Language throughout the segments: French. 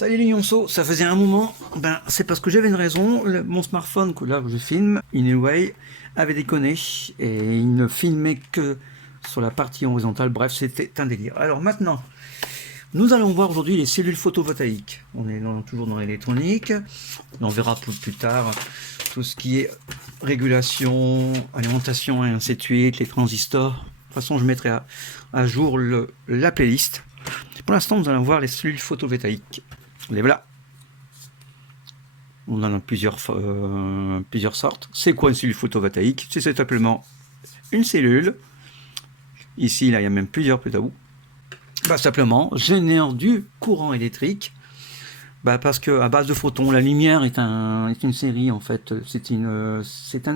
Salut les lionceaux, ça faisait un moment, c'est parce que j'avais une raison, mon smartphone que là où je filme, Inway, avait déconné et il ne filmait que sur la partie horizontale, bref c'était un délire. Alors maintenant, nous allons voir aujourd'hui les cellules photovoltaïques. On est toujours dans l'électronique, on verra plus tard tout ce qui est régulation, alimentation et ainsi de suite, les transistors. De toute façon je mettrai à jour la playlist. Pour l'instant nous allons voir les cellules photovoltaïques. Les voilà. On en a plusieurs sortes. C'est quoi une cellule photovoltaïque? C'est simplement une cellule. Ici, là, il y a même plusieurs pétaouts. Simplement, génère du courant électrique. Parce que à base de photons, la lumière est une série, en fait. C'est une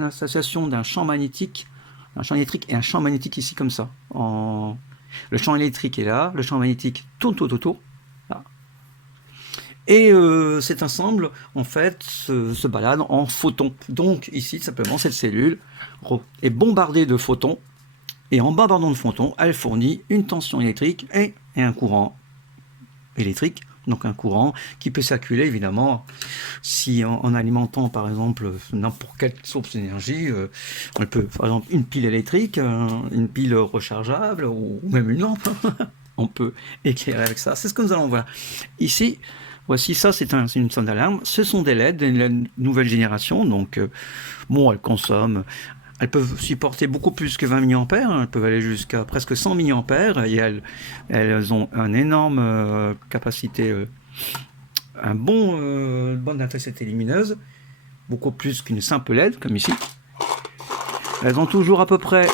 association d'un champ magnétique, un champ électrique et un champ magnétique ici, comme ça. Le champ électrique est là, le champ magnétique tourne tout autour. Et cet ensemble, en fait, se balade en photons. Donc ici, simplement, cette cellule est bombardée de photons. Et en bombardant de photons, elle fournit une tension électrique et un courant électrique. Donc un courant qui peut circuler, évidemment, si en alimentant, par exemple, n'importe quelle source d'énergie, on peut, par exemple, une pile électrique, une pile rechargeable, ou même une lampe. On peut éclairer avec ça. C'est ce que nous allons voir. Ici, voici ça, c'est une sonde d'alarme. Ce sont des LED de nouvelle génération. Donc, elles consomment. Elles peuvent supporter beaucoup plus que 20 mAh. Elles peuvent aller jusqu'à presque 100 mAh. Et elles ont une énorme capacité, bonne intensité lumineuse. Beaucoup plus qu'une simple LED, comme ici. Elles ont toujours à peu près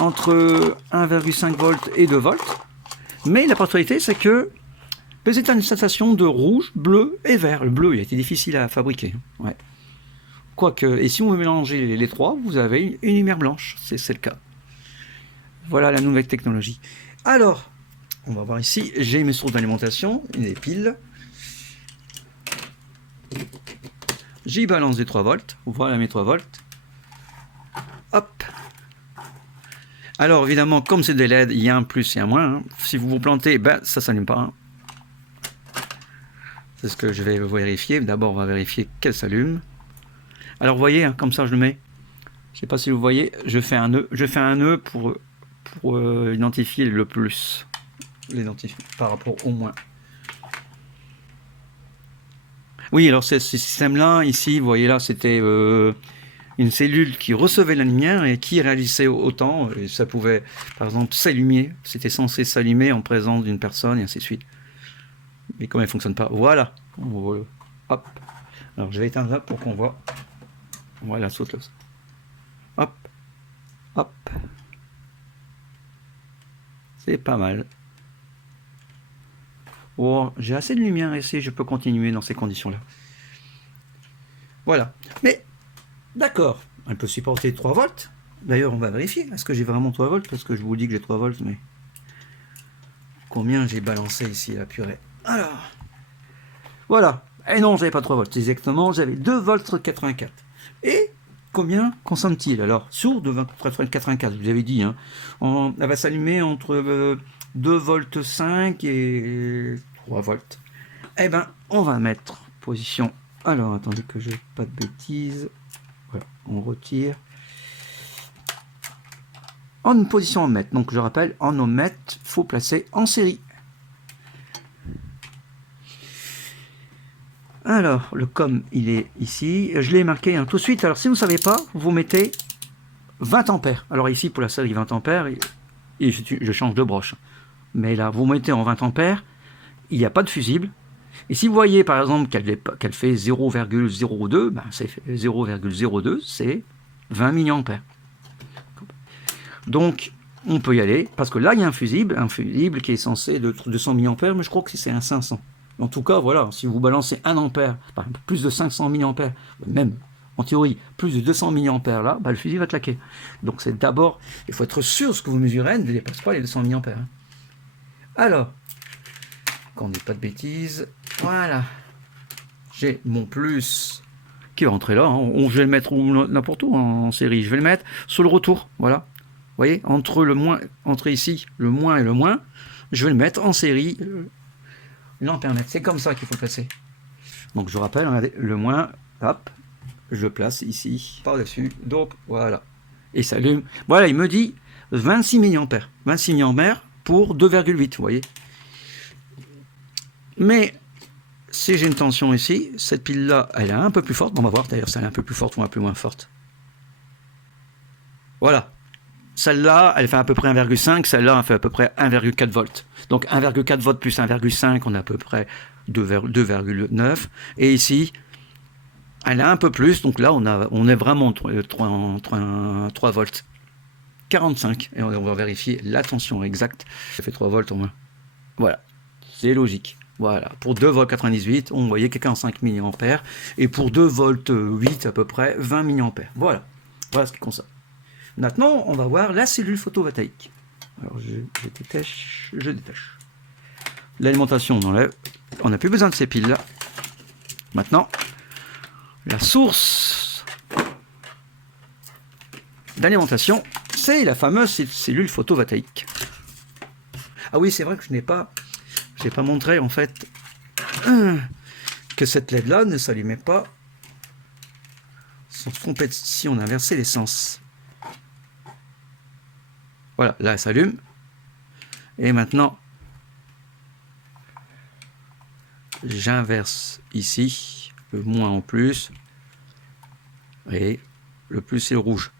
entre 1,5 volts et 2 volts. Mais la particularité, c'est que c'est une sensation de rouge, bleu et vert. Le bleu, il a été difficile à fabriquer. Ouais. Quoique, et si on mélanger les trois, vous avez une lumière blanche. C'est le cas. Voilà la nouvelle technologie. Alors, on va voir ici. J'ai mes sources d'alimentation, des piles. J'y balance des 3 volts. Voilà mes 3 volts. Hop. Alors, évidemment, comme c'est des LED, il y a un plus et un moins. Si vous vous plantez, ça ne s'allume pas. C'est ce que je vais vérifier. D'abord, on va vérifier qu'elle s'allume. Alors, vous voyez, comme ça, je le mets. Je ne sais pas si vous voyez, je fais un nœud. Je fais un nœud pour identifier le plus. L'identifier par rapport au moins. Oui, alors, ce système-là, ici, vous voyez là, c'était une cellule qui recevait la lumière et qui réagissait autant. Et ça pouvait, par exemple, s'allumer. C'était censé s'allumer en présence d'une personne et ainsi de suite. Mais comme elle ne fonctionne pas, voilà. Hop. Alors je vais éteindre là pour qu'on voit. Voilà, saute là. Hop. Hop. C'est pas mal. Oh, j'ai assez de lumière ici, je peux continuer dans ces conditions-là. Voilà. Mais, d'accord, elle peut supporter 3 volts. D'ailleurs, on va vérifier. Est-ce que j'ai vraiment 3 volts? Parce que je vous dis que j'ai 3 volts, mais... Combien j'ai balancé ici, la purée? Alors, voilà. Et non, j'avais pas 3 volts. Exactement, j'avais 2 volts 84. Et combien consomme-t-il? Alors, sur 2 volts 84, je vous avais dit, elle va s'allumer entre 2 volts 5 et 3 volts. Eh ben, on va mettre position. Alors, attendez que je pas de bêtises. Voilà, on retire. En position ohmmètre. Donc, je rappelle, en ohmmètre, il faut placer en série. Alors, le COM, il est ici. Je l'ai marqué tout de suite. Alors, si vous ne savez pas, vous mettez 20 ampères. Alors ici, pour la série 20 ampères, et je change de broche. Mais là, vous mettez en 20 ampères, il n'y a pas de fusible. Et si vous voyez, par exemple, qu'elle fait 0,02, c'est 0,02, c'est 20 mAh. Donc, on peut y aller, parce que là, il y a un fusible qui est censé être de 200 mAh, mais je crois que c'est un 500. En tout cas, voilà, si vous balancez 1 ampère, plus de 500 mAh, même en théorie, plus de 200 mAh là, le fusible va claquer. Donc c'est d'abord, il faut être sûr que ce que vous mesurez ne dépasse pas les 200 mAh. Alors, qu'on ne dit pas de bêtises, voilà. J'ai mon plus qui va rentrer là, je vais le mettre n'importe où en série, je vais le mettre sur le retour, voilà. Vous voyez, entre ici, le moins et le moins, je vais le mettre en série. l'ampère-mètre. C'est comme ça qu'il faut le placer. Donc je rappelle, regardez, le moins, hop, je place ici, par-dessus. Donc voilà. Et ça allume. Voilà, il me dit 26 milliampères. 26 milliampères pour 2,8, vous voyez. Mais si j'ai une tension ici, cette pile-là, elle est un peu plus forte. On va voir d'ailleurs si elle est un peu plus forte ou un peu moins forte. Voilà. Celle-là, elle fait à peu près 1,5. Celle-là, elle fait à peu près 1,4 volts. Donc 1,4 volts plus 1,5, on a à peu près 2,9. Et ici, elle a un peu plus. Donc là, on est vraiment 3 volts. 45. Et on va vérifier la tension exacte. Ça fait 3 volts au moins. Voilà. C'est logique. Voilà, pour 2 volts 98, on voyait que 45 mA, et pour 2 volts 8 à peu près 20 mA. Voilà, voilà ce qui concerne. Maintenant, on va voir la cellule photovoltaïque. Alors je détache. L'alimentation, on enlève. On n'a plus besoin de ces piles-là. Maintenant, la source d'alimentation, c'est la fameuse cellule photovoltaïque. Ah oui, c'est vrai que je n'ai pas montré en fait que cette LED là ne s'allumait pas sans tromper si on inversait les sens. Voilà, là elle s'allume. Et maintenant, j'inverse ici, le moins en plus, et le plus c'est le rouge.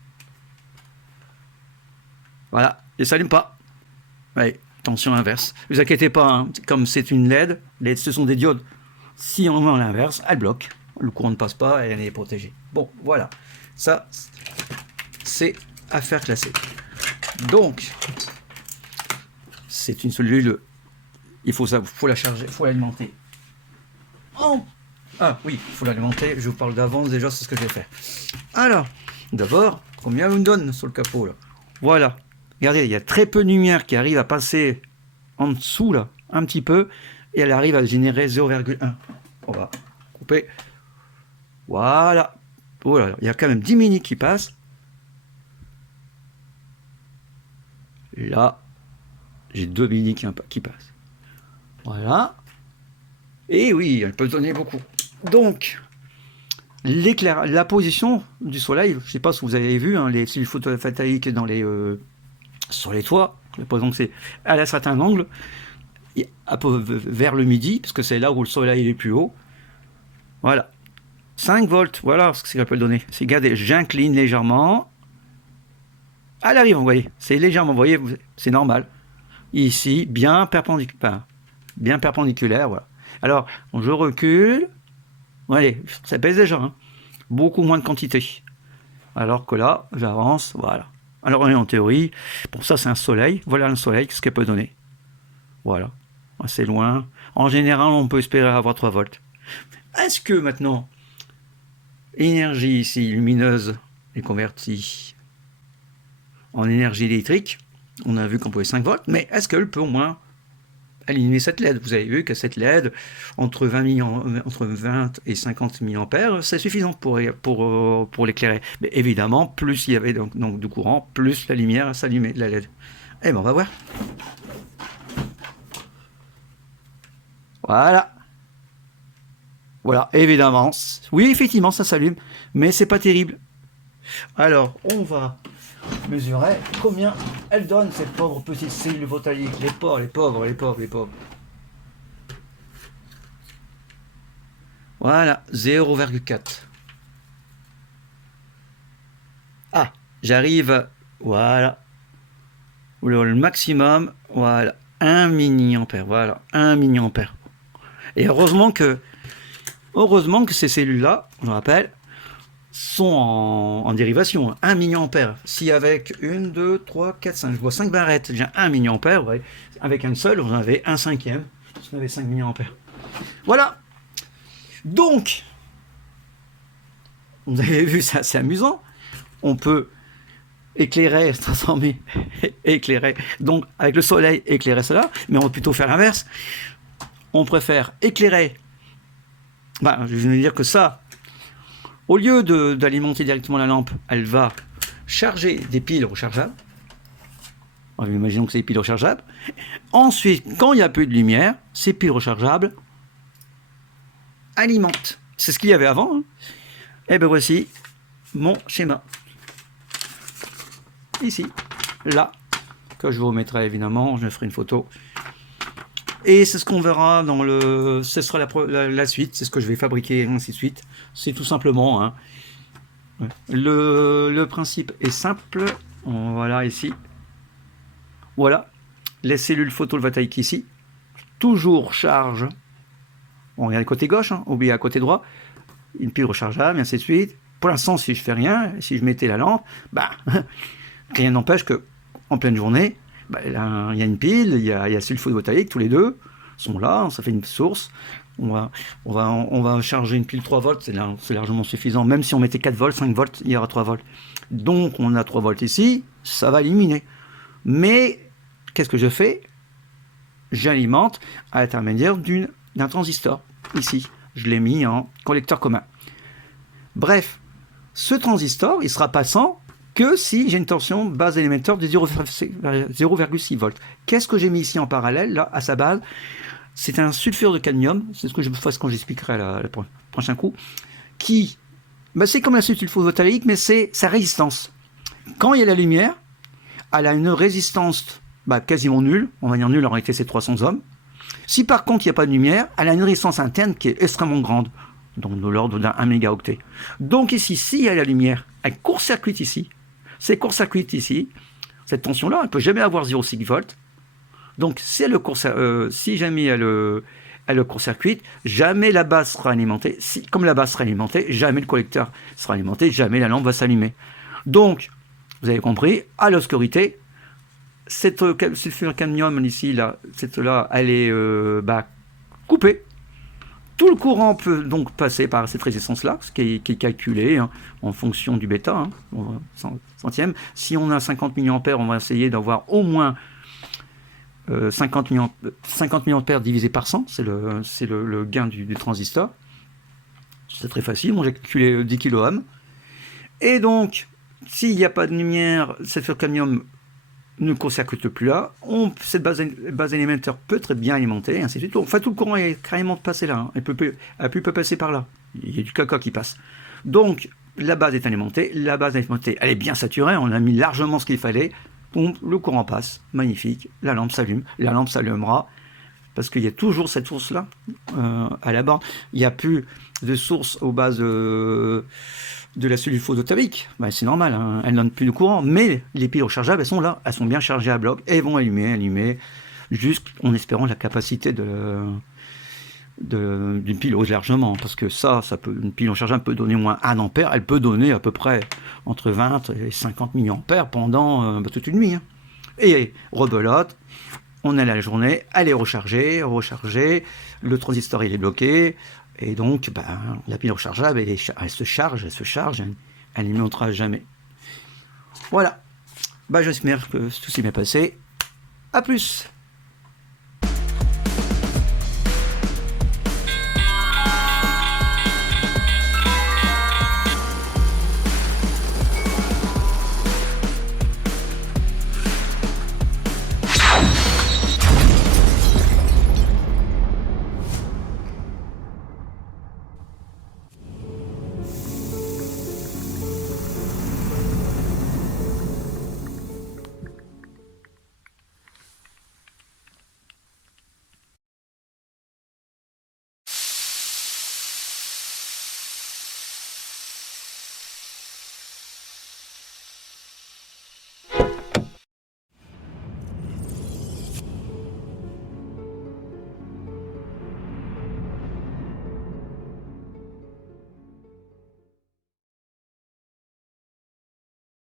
Voilà, et ça s'allume pas. Ouais. Tension inverse. Ne vous inquiétez pas, hein, comme c'est une LED, ce sont des diodes. Si on met à l'inverse, elle bloque. Le courant ne passe pas, elle est protégée. Bon, voilà. Ça, c'est affaire classée. Donc, c'est une cellule. Il faut ça, faut la charger, il faut l'alimenter. Oh ah oui, il faut l'alimenter. Je vous parle d'avance déjà, c'est ce que je vais faire. Alors, d'abord, combien on donne sur le capot là? Voilà. Regardez, il y a très peu de lumière qui arrive à passer en dessous, là, un petit peu, et elle arrive à générer 0,1. On va couper. Voilà. Voilà, il y a quand même 10 mini qui passent. Là, j'ai 2 mini qui passent. Voilà. Et oui, elle peut donner beaucoup. Donc, l'éclair, la position du soleil, je ne sais pas si vous avez vu, hein, les cellules photovoltaïques dans sur les toits, par exemple, c'est à un certain angle, un peu vers le midi, parce que c'est là où le soleil est plus haut. Voilà. 5 volts, voilà ce qu'elle peut donner. C'est, regardez, j'incline légèrement. Elle arrive, vous voyez. C'est légèrement, vous voyez, c'est normal. Ici, bien perpendiculaire. Bien perpendiculaire, voilà. Alors, je recule. Allez, ça pèse déjà. Hein. Beaucoup moins de quantité. Alors que là, j'avance, voilà. Alors, en théorie, pour ça, c'est un soleil. Voilà un soleil, ce qu'elle peut donner. Voilà. Assez loin. En général, on peut espérer avoir 3 volts. Est-ce que maintenant, énergie ici, lumineuse, est convertie en énergie électrique? On a vu qu'on pouvait 5 volts, mais est-ce qu'elle peut au moins aligner cette LED? Vous avez vu que cette LED, entre 20 et 50 mA, c'est suffisant pour l'éclairer. Mais évidemment, plus il y avait donc de courant, plus la lumière s'allumait, la LED. Eh bien, on va voir. Voilà. Voilà, évidemment. Oui, effectivement, ça s'allume, mais c'est pas terrible. Alors, on va mesurer combien elle donne, cette pauvre petite cellule photovoltaïque. Les pauvres. Voilà, 0,4. Ah, j'arrive, voilà. Le maximum, voilà, 1 milliampère, voilà, 1 milliampère. Et heureusement que ces cellules-là, je rappelle, sont en dérivation, 1 milliampère. Si avec 1, 2, 3, 4, 5, je vois 5 barrettes, j'ai 1 milliampère, ouais. Avec un seul, vous en avez 1/5. Vous en avez 5 milliampères. Voilà. Donc, vous avez vu, c'est assez amusant. On peut éclairer, transformer, éclairer. Donc, avec le soleil, éclairer cela, mais on va plutôt faire l'inverse. On préfère éclairer. Je vais dire que ça, au lieu d'alimenter directement la lampe, elle va charger des piles rechargeables. Imaginons que c'est des piles rechargeables. Ensuite, quand il n'y a plus de lumière, ces piles rechargeables alimentent. C'est ce qu'il y avait avant. Hein. Et bien voici mon schéma. Ici, là, que je vous remettrai évidemment, je ferai une photo. Et c'est ce qu'on verra dans le... Ce sera la suite, c'est ce que je vais fabriquer, ainsi de suite. C'est tout simplement... Hein, le principe est simple. Voilà, ici. Voilà. Les cellules photovoltaïques ici. Toujours charge. On regarde côté gauche, hein, oubliez à côté droit. Une pile rechargeable, et ainsi de suite. Pour l'instant, si je fais rien, si je mettais la lampe, bah, rien n'empêche que en pleine journée, bah, il y a une pile, il y a cellules photovoltaïques, tous les deux sont là, ça fait une source. On va charger une pile 3 volts, c'est largement suffisant. Même si on mettait 4 volts, 5 volts, il y aura 3 volts. Donc on a 3 volts ici, ça va éliminer. Mais qu'est-ce que je fais? J'alimente à l'intermédiaire d'un transistor. Ici, je l'ai mis en collecteur commun. Bref, ce transistor, il sera passant que si j'ai une tension base élémentaire de 0,6 volts. Qu'est-ce que j'ai mis ici en parallèle, là, à sa base? C'est un sulfure de cadmium, c'est ce que je vais faire quand j'expliquerai le prochain coup, qui, bah c'est comme la cellule photovoltaïque, mais c'est sa résistance. Quand il y a la lumière, elle a une résistance quasiment nulle, on va dire nulle, en réalité c'est 300 ohms. Si par contre il n'y a pas de lumière, elle a une résistance interne qui est extrêmement grande, donc de l'ordre d'un 1 mégaoctet. Donc ici, s'il y a la lumière, elle court-circuite ici, cette tension-là, elle ne peut jamais avoir 0,6 volts. Donc si jamais elle le court-circuite, jamais la base sera alimentée. Comme la base sera alimentée, jamais le collecteur sera alimenté, jamais la lampe va s'allumer. Donc, vous avez compris, à l'obscurité, cette sulfure cadmium ici, là, elle est coupée. Tout le courant peut donc passer par cette résistance-là, ce qui est calculé hein, en fonction du bêta, hein, centième. Si on a 50 mA, on va essayer d'avoir au moins 50 mA divisé par 100, c'est le gain du transistor. C'est très facile, moi j'ai calculé 10 kOhm. Et donc, s'il n'y a pas de lumière, cette cadmium ne court-circuite plus là, cette base élémentaire peut très bien alimenter, et ainsi de suite. En fait, tout le courant est carrément passé là, hein. Elle peut passer par là. Il y a du caca qui passe. Donc, la base est alimentée, elle est bien saturée, on a mis largement ce qu'il fallait. Le courant passe, magnifique, la lampe s'allume, la lampe s'allumera, parce qu'il y a toujours cette source-là à la borne. Il n'y a plus de source aux bases de la cellule photovoltaïque. C'est normal, hein, elle ne donne plus de courant, mais les piles rechargeables, elles sont là, elles sont bien chargées à bloc, et elles vont allumer, juste en espérant la capacité d'une pile largement, parce que une pile rechargeable peut donner au moins 1 ampère, elle peut donner à peu près entre 20 et 50 mA pendant toute une nuit. Hein. Et rebelote, on a la journée, elle est rechargée, le transistor il est bloqué, et donc la pile rechargeable, elle se charge, elle n'alimentera jamais. Voilà, j'espère que tout s'est bien passé. À plus.